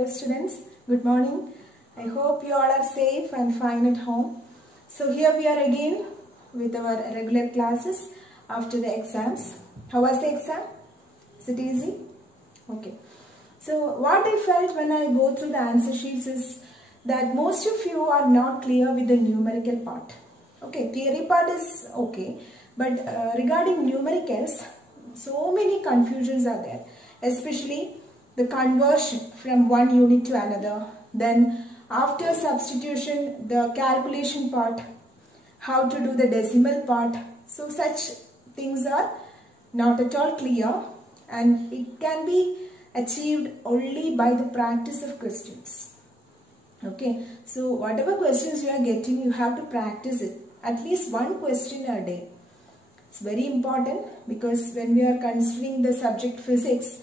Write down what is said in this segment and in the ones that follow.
Hello students, good morning. I hope you all are safe and fine at home. So here we are again with our regular classes after the exams. How was the exam? Is it easy? Okay. So what I felt when I go through the answer sheets is that most of you are not clear with the numerical part. Okay, theory part is okay, but regarding numericals, so many confusions are there, especially the conversion from one unit to another, then after substitution the calculation part, how to do the decimal part. So such things are not at all clear, and it can be achieved only by the practice of questions. Okay, so whatever questions you are getting, you have to practice it, at least one question a day. It's very important because when we are considering the subject physics,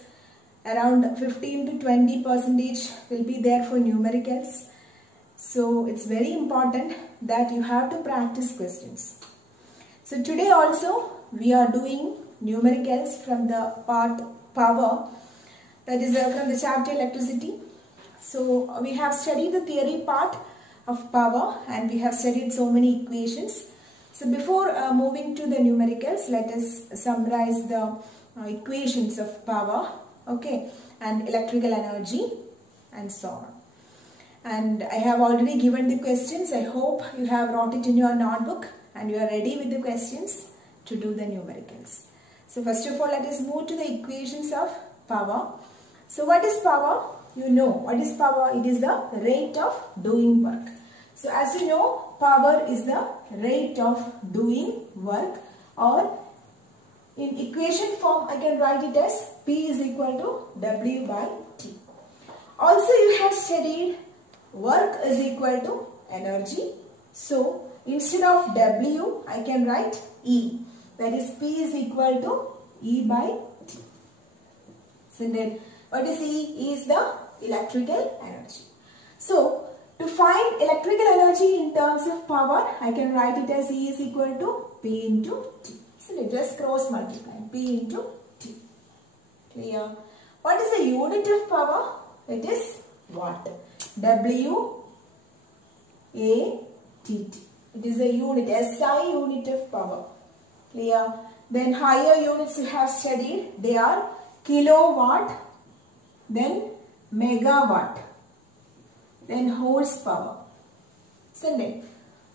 around 15 to 20% will be there for numericals. So it's very important that you have to practice questions. So today also we are doing numericals from the part power, that is from the chapter electricity. So we have studied the theory part of power and we have studied so many equations. So before moving to the numericals, let us summarize the equations of power, okay, and electrical energy and so on. And I have already given the questions. I hope you have wrote it in your notebook and you are ready with the questions to do the numericals. So first of all, let us move to the equations of power. So what is power? You know what is power? It is the rate of doing work. So as you know, power is the rate of doing work, or in equation form I can write it as P is equal to W by T. Also you have studied work is equal to energy. So instead of W I can write E, that is P is equal to E by T. So then what is E? E is the electrical energy. So to find electrical energy in terms of power, I can write it as E is equal to P into T. So let just cross multiply P into T. Clear? What is the unit of power? It is watt. W A T T. It is a unit, SI unit of power. Clear? Then higher units you have studied. They are kilowatt, then megawatt, then horsepower. So then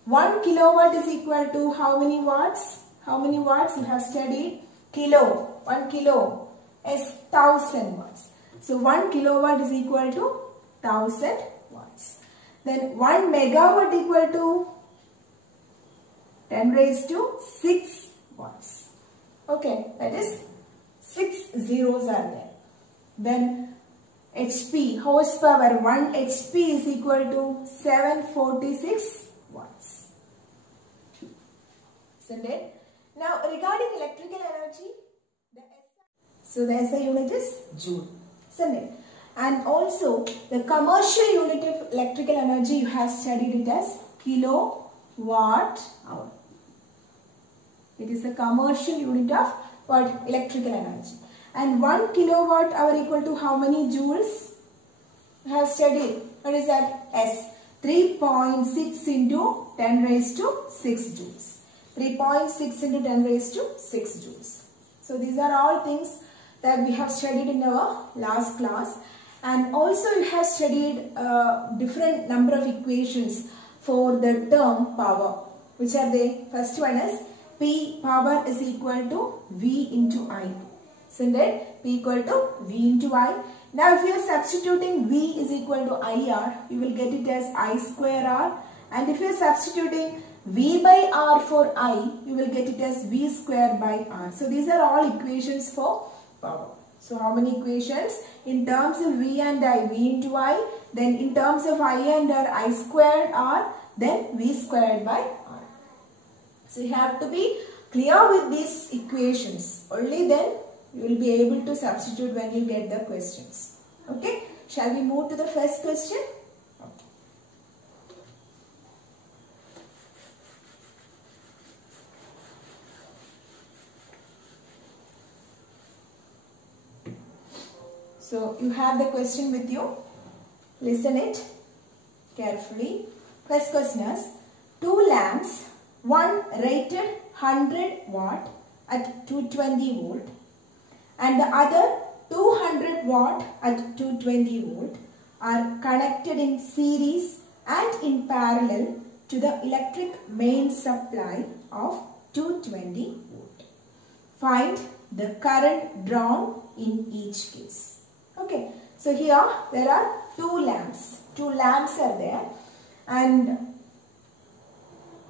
1 kilowatt is equal to how many watts? How many watts you have studied? Kilo. 1 kilo is 1000 watts. So 1 kilowatt is equal to 1000 watts. Then 1 megawatt equal to 10 raised to 6 watts. Okay, that is 6 zeros are there. Then HP, horsepower, 1 HP is equal to 746 watts. Isn't it? Now regarding electrical energy, the SI unit is joule. Isn't it? And also the commercial unit of electrical energy, you have studied it as kilowatt hour. It is the commercial unit of what? Electrical energy. And 1 kilowatt hour equal to how many joules? You have studied. What is that? S. 3.6 into 10 raised to 6 joules. 3.6 into 10 raised to 6 joules. So these are all things that we have studied in our last class. And also you have studied different number of equations for the term power. Which are they? First one is P power is equal to V into I. Isn't it? P equal to V into I. Now if you are substituting V is equal to IR, you will get it as I square R. And if you are substituting V by R for I, you will get it as V square by R. So these are all equations for power. So how many equations? In terms of V and I, V into I. Then in terms of I and R, I squared R. Then V squared by R. So you have to be clear with these equations. Only then you will be able to substitute when you get the questions. Okay. Shall we move to the first question? Okay. So you have the question with you. Listen it carefully. First question is, two lamps, one rated 100 watt at 220 volt and the other 200 watt at 220 volt are connected in series and in parallel to the electric main supply of 220 volt. Find the current drawn in each case. Okay, so here there are two lamps. Two lamps are there, and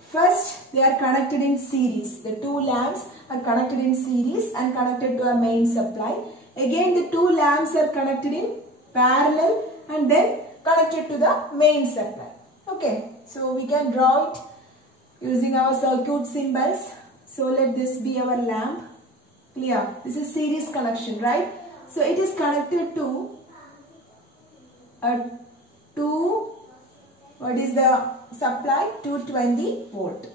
first they are connected in series. The two lamps are connected in series and connected to a main supply. Again the two lamps are connected in parallel and then connected to the main supply. Okay, so we can draw it using our circuit symbols. So let this be our lamp. Clear? This is series connection, right? So it is connected to what is the supply? 220 volt.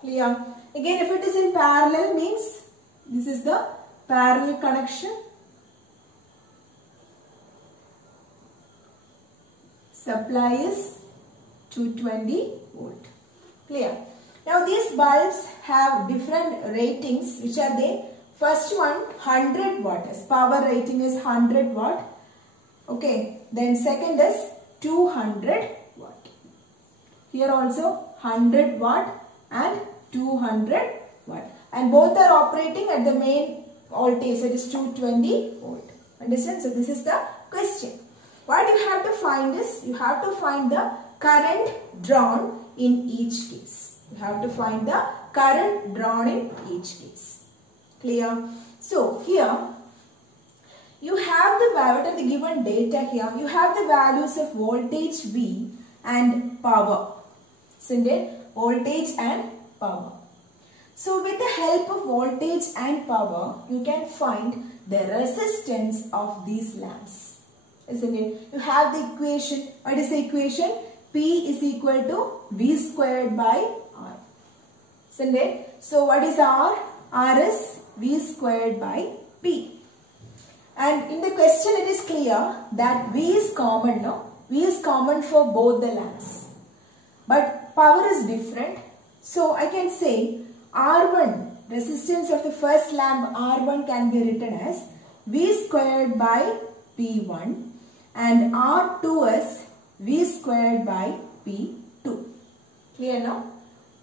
Clear? Again, if it is in parallel, means this is the parallel connection. Supply is 220 volt. Clear? Now these bulbs have different ratings. Which are they? First one 100 watt. Power rating is 100 watt. Okay. Then second is 200 watt. Here also 100 watt and 200 watt. And both are operating at the main voltage, that is 220 volt. Understand? So this is the question. What you have to find is, you have to find the current drawn in each case. You have to find the current drawn in each case. Clear? So here you have what are the given data here? You have the values of voltage V and power. Isn't it? Voltage and power. So with the help of voltage and power, you can find the resistance of these lamps. Isn't it? You have the equation. What is the equation? P is equal to V squared by R. Isn't it? So what is R? R is V squared by P. And in the question it is clear that V is common, no? V is common for both the lamps. But power is different. So I can say R1, resistance of the first lamp R1 can be written as V squared by P1 and R2 is V squared by P2. Clear now?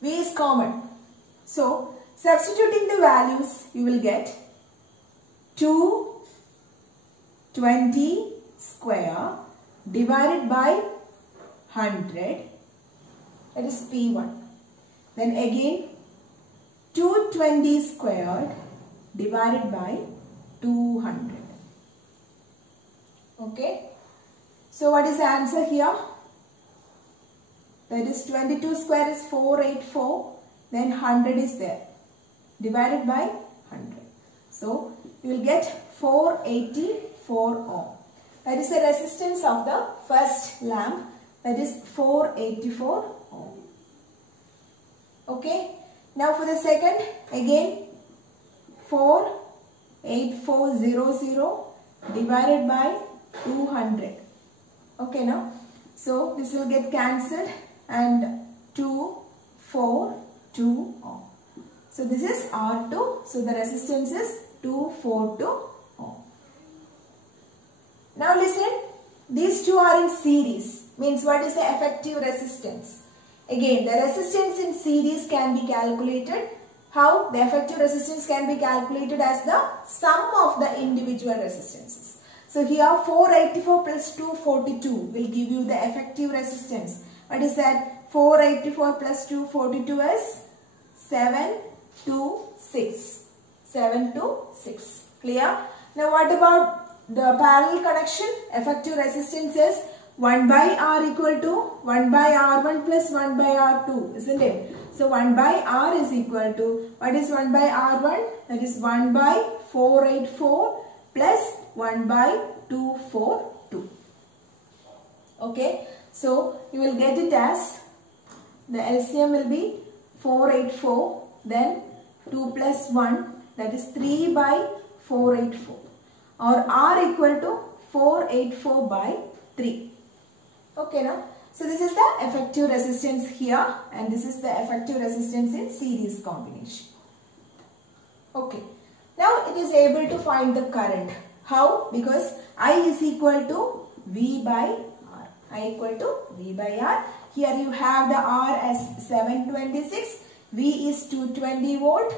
V is common. So substituting the values, you will get 220 square divided by 100, that is P1. Then again 220 squared divided by 200. Okay. So what is the answer here? That is 22 square is 484. Then 100 is there. Divided by 100. So you will get 484 ohm. That is the resistance of the first lamp. That is 484 ohm. Okay. Now for the second, again 48400 divided by 200. Okay now. So this will get cancelled and 242 ohm. So this is R2. So the resistance is 242 ohm. Now listen. These two are in series. Means what is the effective resistance? Again, the resistance in series can be calculated. How? The effective resistance can be calculated as the sum of the individual resistances. So here 484 plus 242 will give you the effective resistance. What is that? 484 plus 242 is 726. 726. Clear? Now what about the parallel connection? Effective resistance is 1 by R equal to 1 by R1 plus 1 by R2, isn't it? So 1 by R is equal to, what is 1 by R1? That is 1 by 484 plus 1 by 242. Okay, so you will get it as, the LCM will be 484, then 2 plus 1, that is 3 by 484. Or R equal to 484 by 3. Okay, now. So this is the effective resistance here and this is the effective resistance in series combination. Okay. Now it is able to find the current. How? Because I is equal to V by R. I equal to V by R. Here you have the R as 726. V is 220 volt.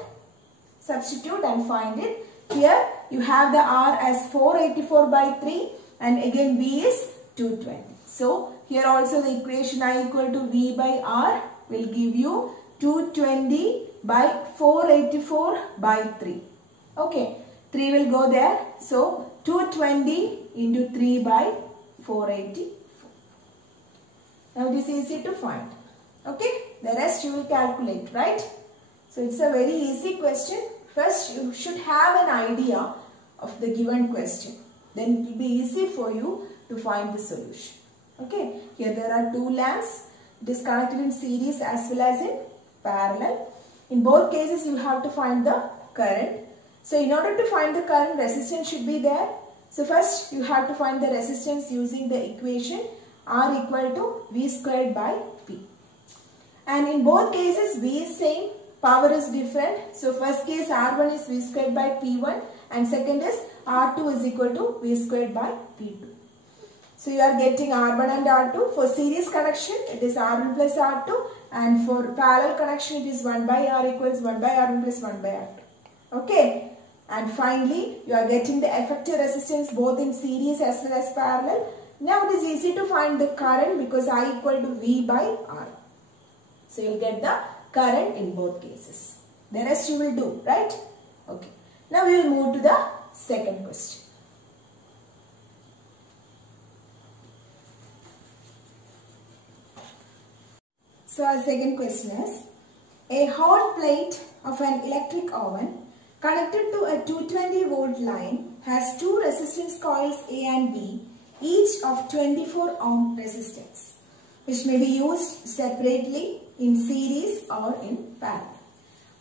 Substitute and find it. Here you have the R as 484 by 3 and again V is 220. So here also the equation I equal to V by R will give you 220 by 484 by 3. Okay, 3 will go there. So 220 into 3 by 484. Now it is easy to find. Okay, the rest you will calculate, right? So it's a very easy question. First you should have an idea of the given question. Then it will be easy for you to find the solution. Okay, here there are two lamps. It is connected in series as well as in parallel. In both cases you have to find the current. So in order to find the current, resistance should be there. So first you have to find the resistance using the equation R equal to V squared by P. And in both cases V is same, power is different. So first case R1 is V squared by P1 and second is R2 is equal to V squared by P2. So you are getting R1 and R2. For series connection it is R1 plus R2 and for parallel connection it is 1 by R equals 1 by R1 plus 1 by R2. Okay, and finally you are getting the effective resistance both in series as well as parallel. Now it is easy to find the current because I equal to V by R. So you will get the current in both cases. The rest you will do, right? Okay. Now we will move to the second question. So our second question is, a hot plate of an electric oven connected to a 220 volt line has two resistance coils A and B, each of 24 ohm resistance, which may be used separately, in series or in parallel.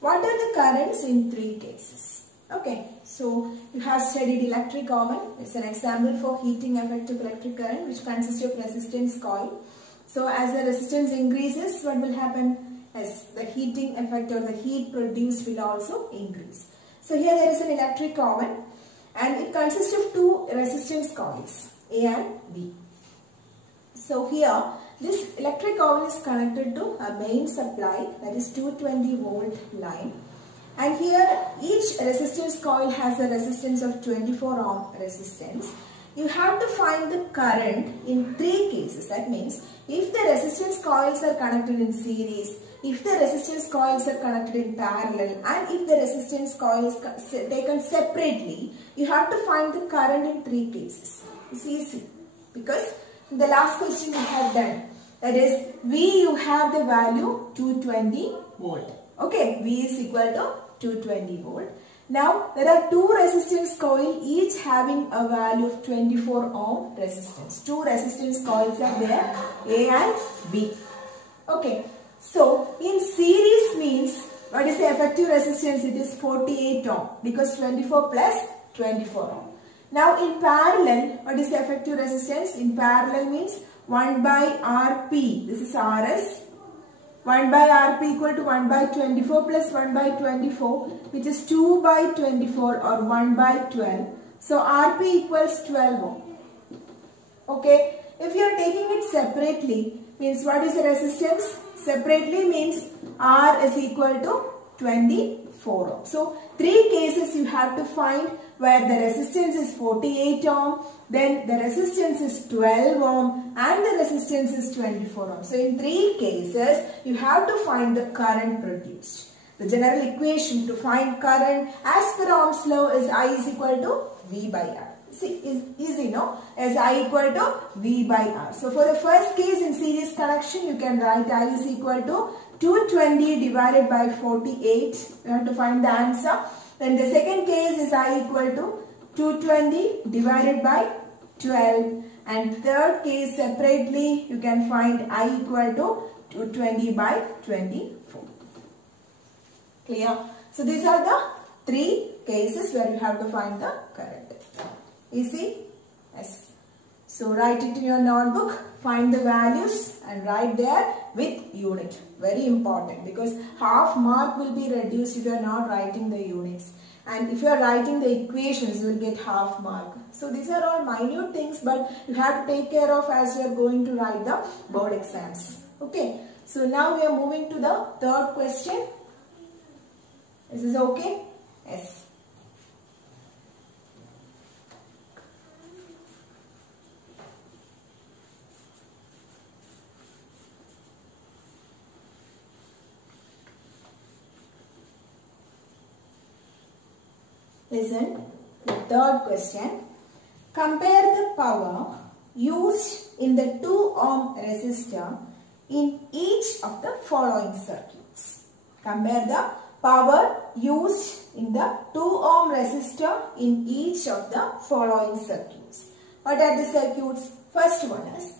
What are the currents in three cases? Okay, so you have studied electric oven. It's an example for heating effective electric current which consists of resistance coil. So as the resistance increases, what will happen? As the heating effect or the heat produced will also increase. So here there is an electric oven and it consists of two resistance coils A and B. So here this electric oven is connected to a main supply, that is 220 volt line, and here each resistance coil has a resistance of 24 ohm resistance. You have to find the current in three cases. That means if the resistance coils are connected in series, if the resistance coils are connected in parallel, and if the resistance coil is taken separately, you have to find the current in three cases. It's easy because in the last question we have done. That is, V you have the value 220 volt. Okay, V is equal to 220 volt. Now, there are two resistance coils each having a value of 24 ohm resistance. Two resistance coils are there, A and B. Okay, so in series means, what is the effective resistance? It is 48 ohm because 24 plus 24 ohm. Now in parallel, what is the effective resistance? In parallel means 1 by Rp, this is Rs. 1 by Rp equal to 1 by 24 plus 1 by 24, which is 2 by 24 or 1 by 12. So Rp equals 12 ohm. Okay, if you are taking it separately, means what is the resistance? Separately means R is equal to 24 ohm. So three cases you have to find where the resistance is 48 ohm, then the resistance is 12 ohm and the resistance is 24 ohm. So in three cases you have to find the current produced. The general equation to find current as per Ohm's law is I is equal to V by R. See, is easy, no? As I equal to V by R. So for the first case in series connection, you can write I is equal to 220 divided by 48. You have to find the answer. Then the second case is I equal to 220 divided by 12. And third case separately, you can find I equal to 220 by 24. Clear? So these are the three cases where you have to find the current. Easy? Yes. So write it in your notebook, find the values and write there with unit. Very important, because half mark will be reduced if you are not writing the units. And if you are writing the equations, you will get half mark. So these are all minute things, but you have to take care of as you are going to write the board exams. Okay. So now we are moving to the third question. Is this okay? Yes. Listen, the third question. Compare the power used in the 2 ohm resistor in each of the following circuits. Compare the power used in the 2 ohm resistor in each of the following circuits. What are the circuits? First one is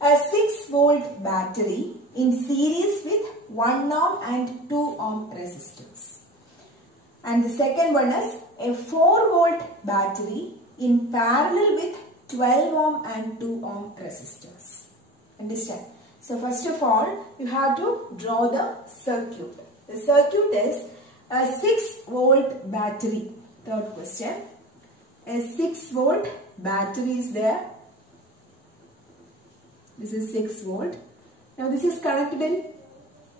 a 6-volt battery in series with 1 ohm and 2 ohm resistors. And the second one is a 4-volt battery in parallel with 12 ohm and 2 ohm resistors. Understand? So first of all, you have to draw the circuit. The circuit is a 6-volt battery. Third question. A 6-volt battery is there. This is 6 volt. Now this is connected in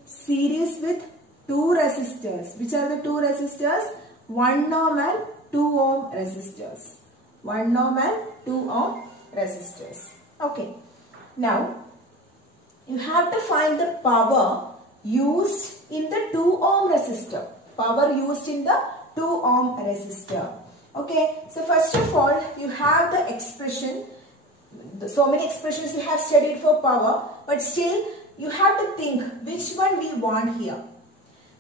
series with 2 resistors. Which are the 2 resistors? 1 ohm and 2 ohm resistors. 1 ohm and 2 ohm resistors. Okay. Now you have to find the power used in the 2 ohm resistor. Power used in the 2 ohm resistor. Okay. So first of all, you have the expression. So many expressions you have studied for power, but still you have to think which one we want here.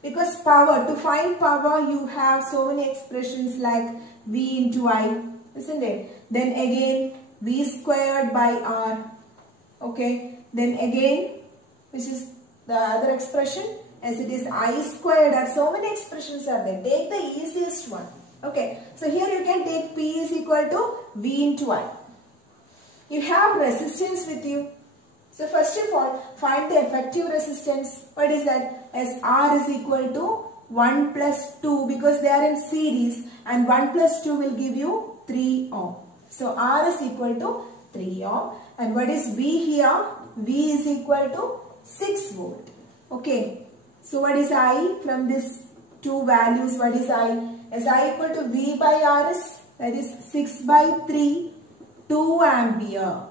Because power, to find power, you have so many expressions like V into I, isn't it? Then again V squared by R. Okay. Then again, which is the other expression, as it is I squared R. So many expressions are there. Take the easiest one. Okay. So here you can take P is equal to V into I. You have resistance with you. So first of all, find the effective resistance. What is that? As R is equal to 1 plus 2, because they are in series, and 1 plus 2 will give you 3 ohm. So R is equal to 3 ohm. And what is V here? V is equal to 6 volt. Okay. So what is I from these two values? What is I? As I equal to V by R is, that is 6 by 3, 2 ampere.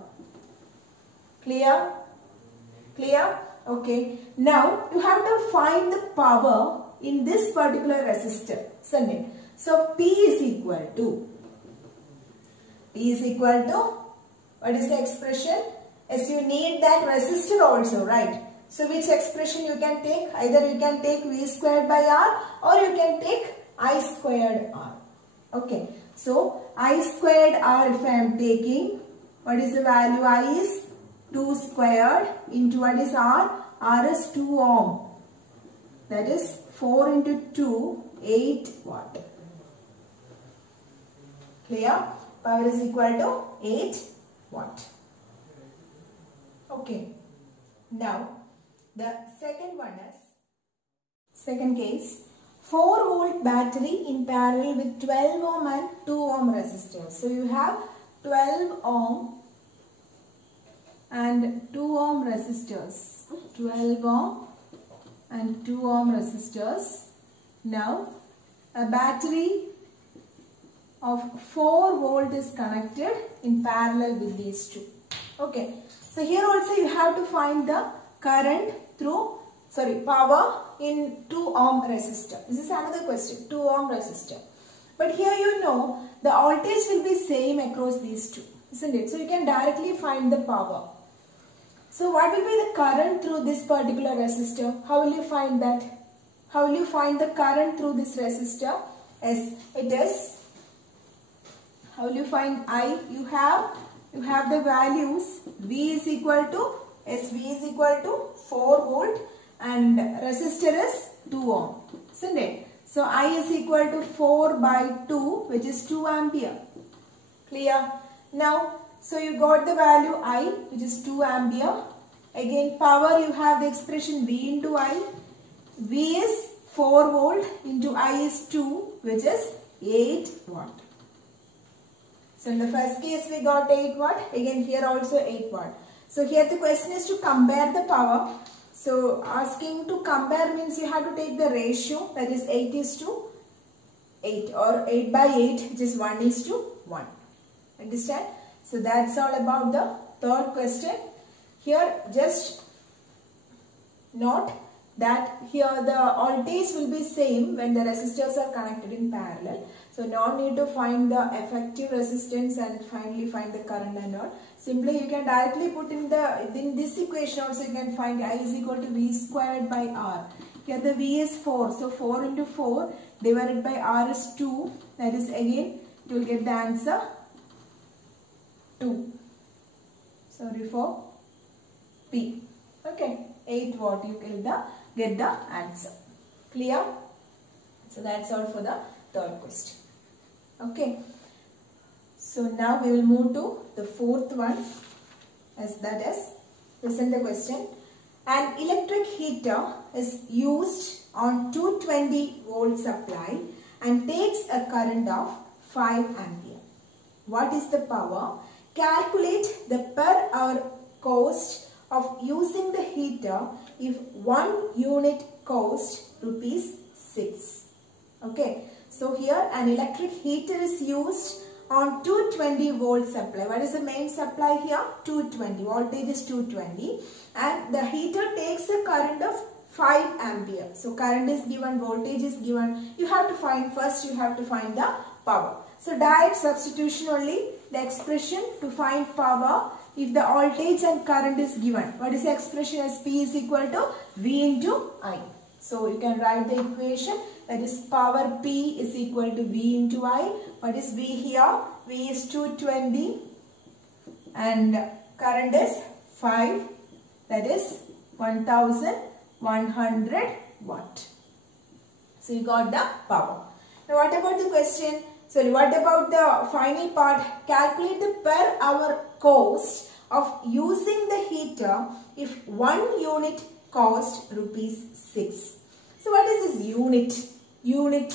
Clear? Clear? Okay. Now you have to find the power in this particular resistor, isn't it? So P is equal to what is the expression? As you need that resistor also, right? So which expression you can take? Either you can take V squared by R, or you can take I squared R. Okay. So I squared R, if I am taking, what is the value? I is 2 squared into what is R? R is 2 ohm. That is 4 into 2, 8 watt. Clear? Power is equal to 8 watt. Okay. Now, the second one is, second case, 4-volt battery in parallel with 12 ohm and 2 ohm resistors. So you have 12 ohm and 2 ohm resistors. 12 ohm and 2 ohm resistors. Now a battery of 4 volt is connected in parallel with these two. Okay. So here also you have to find the current through, power in 2 ohm resistor. This is another question, 2 ohm resistor. But here you know the voltage will be same across these two, isn't it? So you can directly find the power. So what will be the current through this particular resistor? How will you find that? How will you find the current through this resistor? As it is, how will you find I? You have the values. V is equal to, V is equal to 4 volt and resistor is 2 ohm, isn't it? So I is equal to 4 by 2, which is 2 ampere. Clear? Now So you got the value I, which is 2 ampere. Again power, you have the expression V into I. V is 4 volt into I is 2, which is 8 watt. So in the first case we got 8 watt. Again here also 8 watt. So here the question is to compare the power. So asking to compare means you have to take the ratio, that is 8 is to 8 or 8 by 8, which is 1 is to 1. Understand? So that's all about the third question. Here just note that here the voltage will be same when the resistors are connected in parallel. So no need to find the effective resistance and finally find the current and all. Simply you can directly put in this equation also you can find I is equal to V squared by R. Here the V is 4. So 4 into 4 divided by R is 2. That is again you will get the answer 2. Sorry for P. Okay. 8 watt you get the answer. Clear? So that's all for the third question. Okay. So now we will move to the fourth one, as that is, listen the question. An electric heater is used on 220 volt supply and takes a current of 5 ampere. What is the power? Calculate the per hour cost of using the heater if 1 unit cost rupees 6. Okay. So here an electric heater is used on 220 volt supply. What is the main supply here? 220. Voltage is 220. And the heater takes a current of 5 ampere. So current is given, voltage is given. You have to find, first you have to find the power. So direct substitution only, the expression to find power if the voltage and current is given. What is the expression as P is equal to V into I. So you can write the equation, that is power P is equal to V into I. What is V here? V is 220 and current is 5, that is 1100 watt. So you got the power. Now what about the question? Sorry, what about the final part? Calculate the per hour cost of using the heater if 1 unit cost rupees 6. So what is this unit? Unit,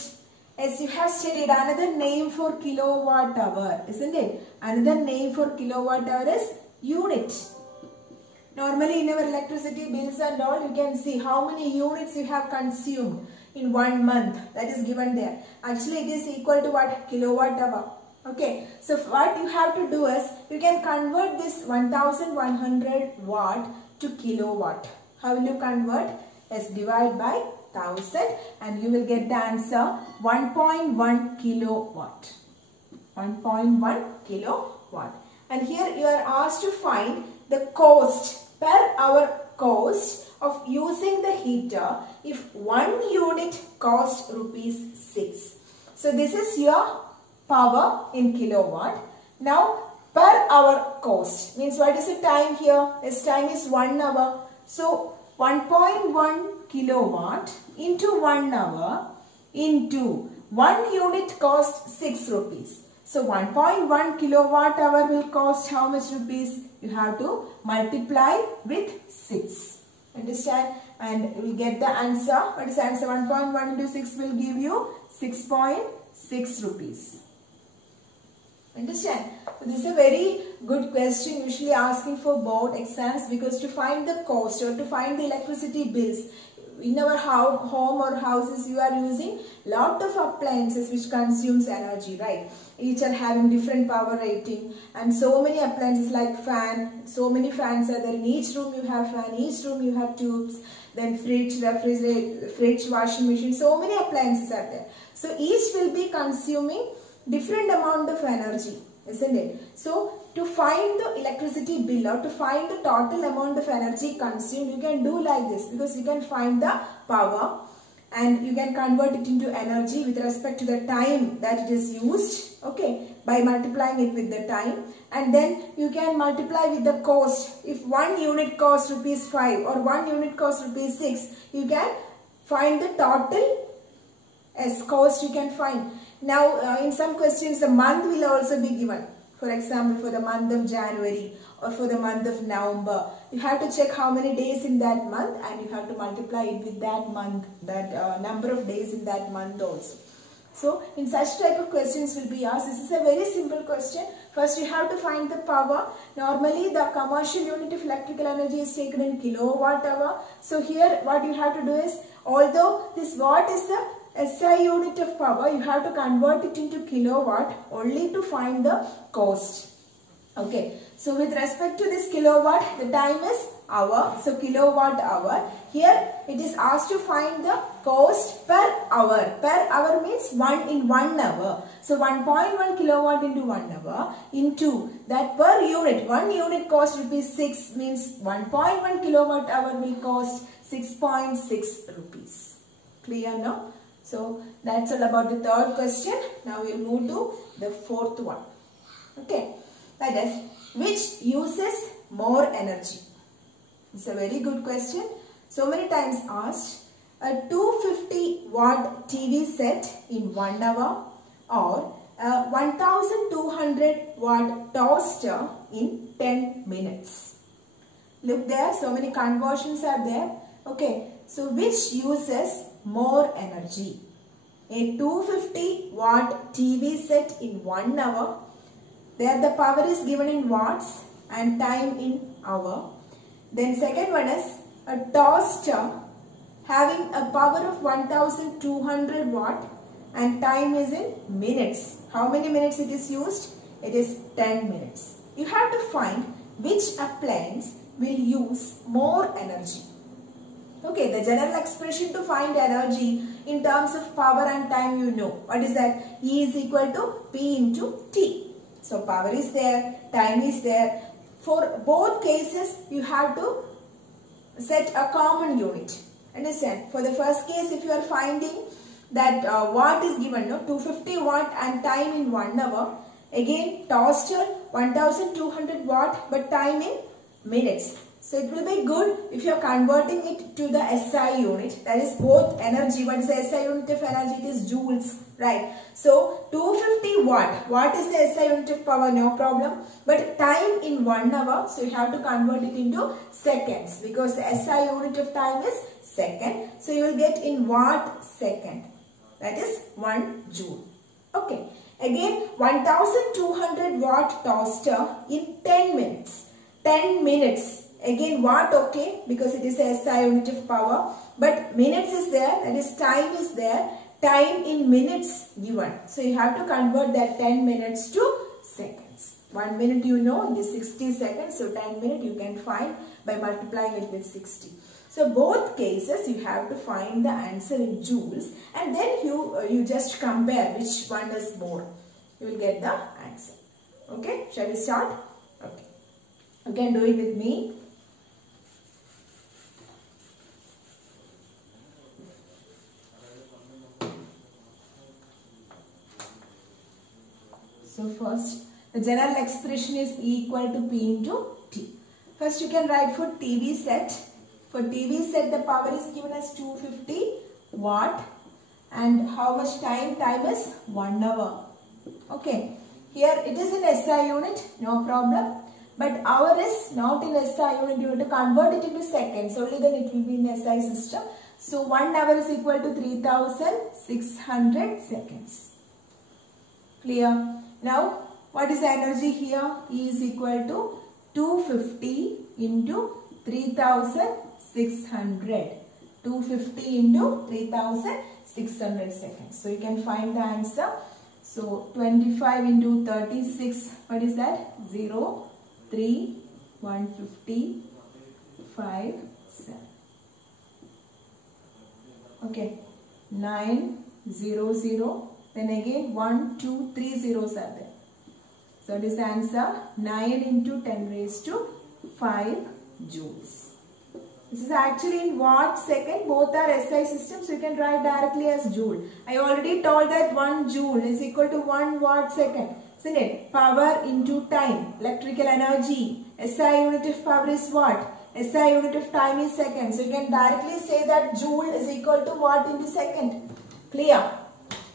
as you have studied, another name for kilowatt hour, isn't it? Another name for kilowatt hour is unit. Normally in our electricity bills and all, you can see how many units you have consumed in 1 month. That is given there. Actually it is equal to what? Kilowatt hour. Okay. So what you have to do is, you can convert this 1100 watt to kilowatt. How will you convert? As divide by 1000 and you will get the answer 1.1 kilowatt. 1.1 kilowatt. And here you are asked to find the cost, per hour cost of using the heater if 1 unit cost rupees 6. So this is your power in kilowatt. Now per hour cost means what is the time here? This time is 1 hour. So 1.1 kilowatt into 1 hour into 1 unit cost 6 rupees. So 1.1 kilowatt hour will cost how much rupees? You have to multiply with 6. Understand? And you will get the answer. What is the answer? 1.1 into 6 will give you 6.6 rupees. Understand? So this is a very good question, usually asking for board exams, because to find the cost or to find the electricity bills, in our home or houses you are using lot of appliances which consumes energy, right? Each are having different power rating and so many appliances like fan, so many fans are there. In each room you have fan, each room you have tubes, then fridge, refrigerator, fridge, washing machine, so many appliances are there. So each will be consuming different amount of energy, isn't it? So to find the electricity bill or to find the total amount of energy consumed, you can do like this, because you can find the power and you can convert it into energy with respect to the time that it is used, okay, by multiplying it with the time, and then you can multiply with the cost. If 1 unit costs rupees 5 or 1 unit costs rupees 6, you can find the total as cost you can find. Now in some questions the month will also be given. For example, for the month of January or for the month of November, you have to check how many days in that month and you have to multiply it with that month, that number of days in that month also. So, in such type of questions will be asked. This is a very simple question. First, you have to find the power. Normally, the commercial unit of electrical energy is taken in kilowatt hour. So, here what you have to do is, although this watt is the SI unit of power, you have to convert it into kilowatt only to find the cost. Okay. So, with respect to this kilowatt, the time is hour. So, kilowatt hour. Here, it is asked to find the cost per hour. Per hour means 1 in 1 hour. So, 1.1 kilowatt into 1 hour into that per unit. 1 unit cost rupees 6 means 1.1 kilowatt hour will cost 6.6 rupees. Clear now? So, that's all about the third question. Now, we will move to the fourth one. Okay. That is, which uses more energy? It's a very good question. So many times asked. A 250 watt TV set in 1 hour or a 1200 watt toaster in 10 minutes. Look there, so many conversions are there. Okay, so which uses more energy? A 250 watt TV set in 1 hour. There the power is given in watts and time in hour. Then second one is a toaster having a power of 1200 watt and time is in minutes. How many minutes it is used? It is 10 minutes. You have to find which appliance will use more energy. Okay, the general expression to find energy in terms of power and time you know. What is that? E is equal to P into T. So, power is there, time is there. For both cases, you have to set a common unit. Understand? For the first case, if you are finding that watt is given, no, 250 watt and time in 1 hour. Again, toaster 1200 watt but time in minutes. So, it will be good if you are converting it to the SI unit. That is both energy. What is the SI unit of energy? It is joules. Right. So, 250 watt. What is the SI unit of power? No problem. But time in 1 hour. So, you have to convert it into seconds. Because the SI unit of time is second. So, you will get in watt second. That is 1 joule. Okay. Again, 1200 watt toaster in 10 minutes. 10 minutes. Again, watt okay, because it is the SI unit of power. But minutes is there, that is time is there. Time in minutes given. So, you have to convert that 10 minutes to seconds. 1 minute you know, it is 60 seconds. So, 10 minutes you can find by multiplying it with 60. So, both cases you have to find the answer in joules. And then you just compare which one is more. You will get the answer. Okay, shall we start? Okay. You can do it with me. So first, the general expression is E equal to P into T. First you can write for TV set. For TV set the power is given as 250 watt and how much time? Time is 1 hour. Okay. Here it is in SI unit, no problem. But hour is not in SI unit, you have to convert it into seconds. Only then it will be in SI system. So 1 hour is equal to 3600 seconds. Clear? Now, what is the energy here? E is equal to 250 into 3600. 250 into 3600 seconds. So, you can find the answer. So, 25 into 36, what is that? 0, 3, 150, 5, 7. Okay, 9, 0, 0. Then again 1, 2, 3 zeros are there. So this answer 9 into 10 raised to 5 joules. This is actually in watt second. Both are SI systems. So you can write directly as joule. I already told that 1 joule is equal to 1 watt second. Isn't it? Power into time. Electrical energy. SI unit of power is watt. SI unit of time is second. So you can directly say that joule is equal to watt into second. Clear?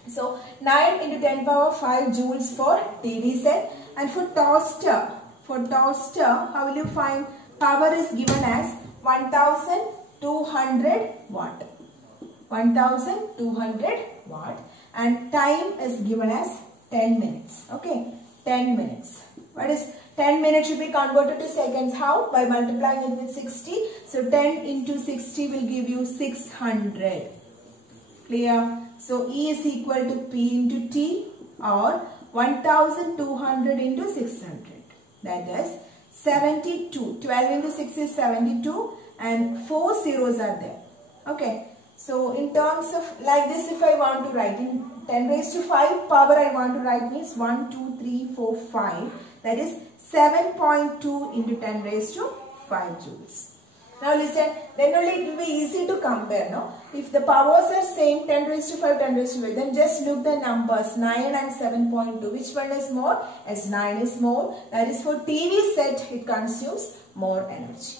So 9 into 10 power 5 joules for TV set And for toaster, how will you find? Power is given as 1200 watt. 1200 watt. And time is given as 10 minutes. Okay, 10 minutes. What is 10 minutes should be converted to seconds? How? By multiplying it with 60. So 10 into 60 will give you 600. Clear? So E is equal to P into T, or 1200 into 600. That is 72. 12 into 6 is 72 and 4 zeros are there. Okay. So in terms of like this, if I want to write in 10 raised to 5 power, I want to write means 1, 2, 3, 4, 5. That is 7.2 into 10 raised to 5 joules. Now listen, then only it will be easy to compare, no? If the powers are same, 10 raised to 5, 10 raised to 5, then just look the numbers 9 and 7.2. Which one is more? As 9 is more. That is for TV set, it consumes more energy.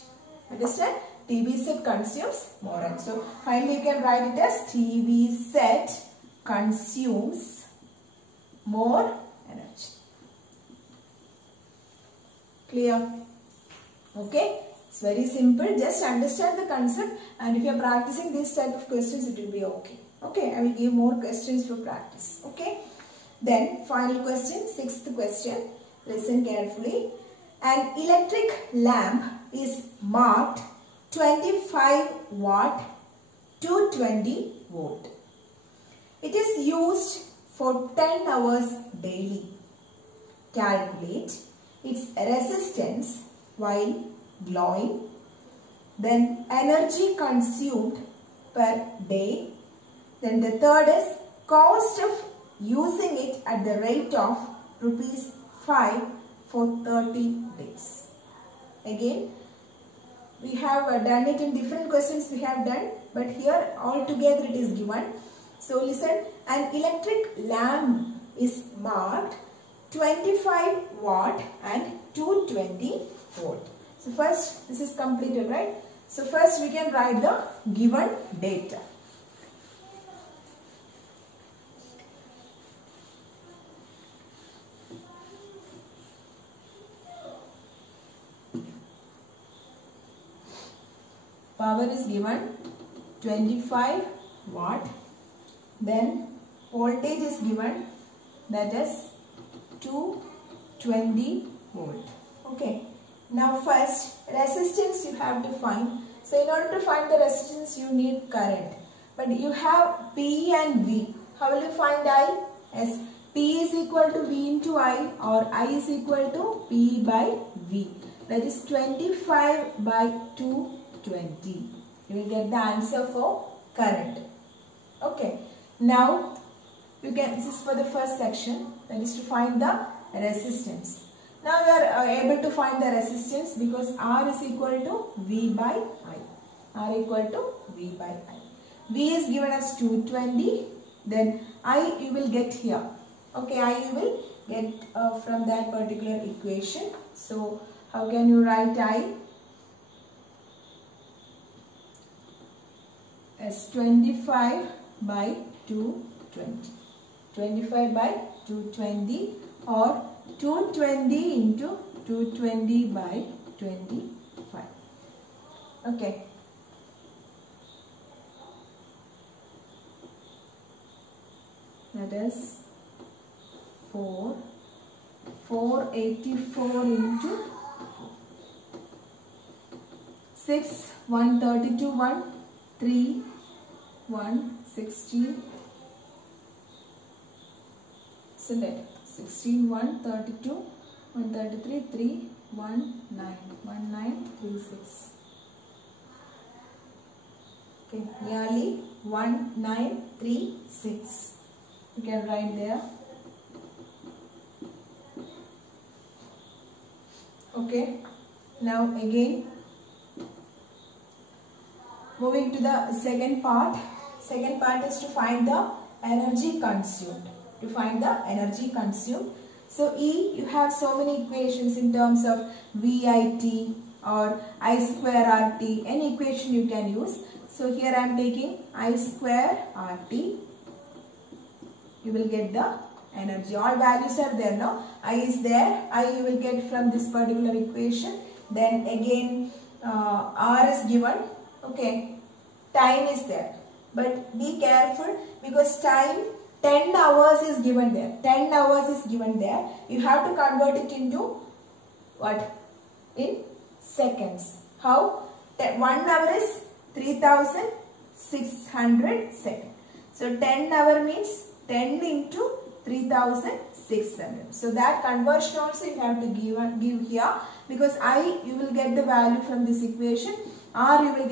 Understand? TV set consumes more energy. So finally you can write it as TV set consumes more energy. Clear? Okay. It's very simple. Just understand the concept, and if you are practicing this type of questions, it will be okay. Okay. I will give more questions for practice. Okay. Then final question, sixth question. Listen carefully. An electric lamp is marked 25 watt to 20 volt. It is used for 10 hours daily. Calculate its resistance while glowing, then energy consumed per day, then the third is cost of using it at the rate of ₹5 for 30 days. Again, we have done it in different questions we have done, but here altogether it is given. So listen, an electric lamp is marked 25 watt and 220 volt. So first, this is completed, right? So first we can write the given data. Power is given 25 watt. Then voltage is given, that is 220 volt. Okay. Now first, resistance you have to find. So in order to find the resistance, you need current. But you have P and V. How will you find I? As P is equal to V into I, or I is equal to P by V. That is 25 by 220. You will get the answer for current. Okay. Now, you can, this is for the first section. That is to find the resistance. Now we are able to find the resistance because R is equal to V by I. R equal to V by I. V is given as 220. Then I you will get here. Okay, I you will get from that particular equation. So how can you write I? As 25 by 220. 25 by 220 or 220 into 220 by 25. Okay. That is 484 into 6, 132, 1, 3, 1, 16. Select 16, 1, 32, 133, 3, 1, 9, 1, 9, 3, 6. Okay, nearly 1, 9, 3, 6. You can write there. Okay, now again moving to the second part. Second part is to find the energy consumed. To find the energy consumed. So E, you have so many equations in terms of VIT or I square RT. Any equation you can use. So here I am taking I square RT. You will get the energy. All values are there, no? I is there. I you will get from this particular equation. Then again R is given. Okay. Time is there. But be careful because time 10 hours is given there. 10 hours is given there. You have to convert it into what? In seconds. How? 1 hour is 3600 seconds. So 10 hour means 10 into 3600. So that conversion also you have to give here, because you will get the value from this equation, or you will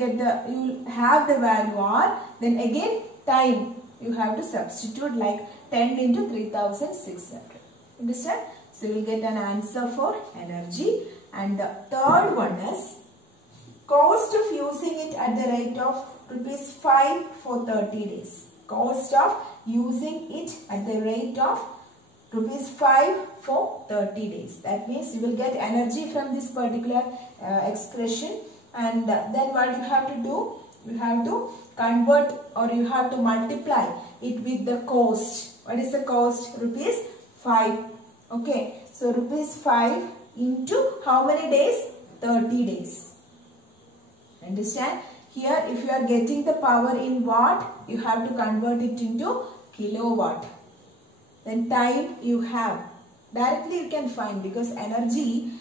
have the value R, then again time you have to substitute like 10 into 3600. Understand? So you will get an answer for energy. And the third one is cost of using it at the rate of ₹5 for 30 days. Cost of using it at the rate of ₹5 for 30 days. That means you will get energy from this particular expression, and then what you have to do? You have to convert, or you have to multiply it with the cost. What is the cost? ₹5. Okay. So ₹5 into how many days? 30 days. Understand? Here if you are getting the power in watt, you have to convert it into kilowatt. Then time you have. Directly you can find, because energy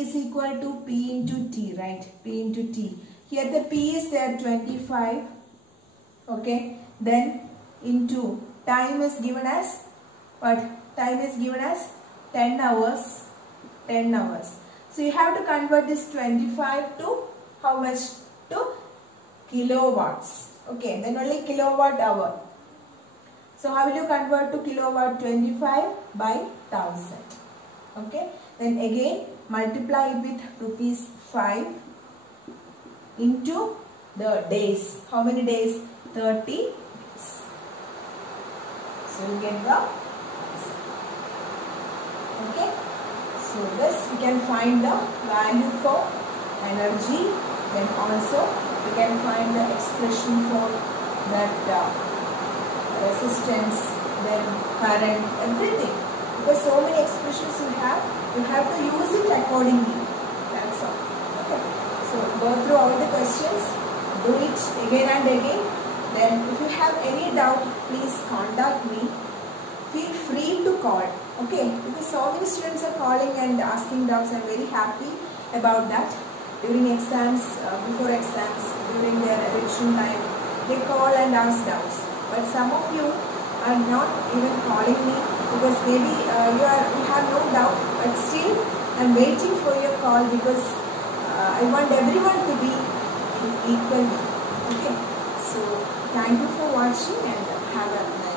is equal to P into T, right? P into T. Here the P is there 25. Okay. Then into time is given as what? Time is given as 10 hours. 10 hours. So you have to convert this 25 to how much? To kilowatts. Okay. Then only kilowatt hour. So how will you convert to kilowatt? 25 by 1000. Okay. Then again multiply it with ₹5 into the days. How many days? 30 days. So you get the answer. Okay. So this we can find the value for energy. Then also we can find the expression for that resistance, then current, everything. Because so many expressions you have to use it accordingly. That's all. Okay. So go through all the questions, do it again and again. Then if you have any doubt, please contact me. Feel free to call. Okay. Because so many students are calling and asking doubts. I am very happy about that. During exams, before exams, during their revision time, they call and ask doubts. But some of you are not even calling me, because maybe you have no doubt, but still I am waiting for your call, because I want everyone to be equal. Okay. So thank you for watching and have a nice day.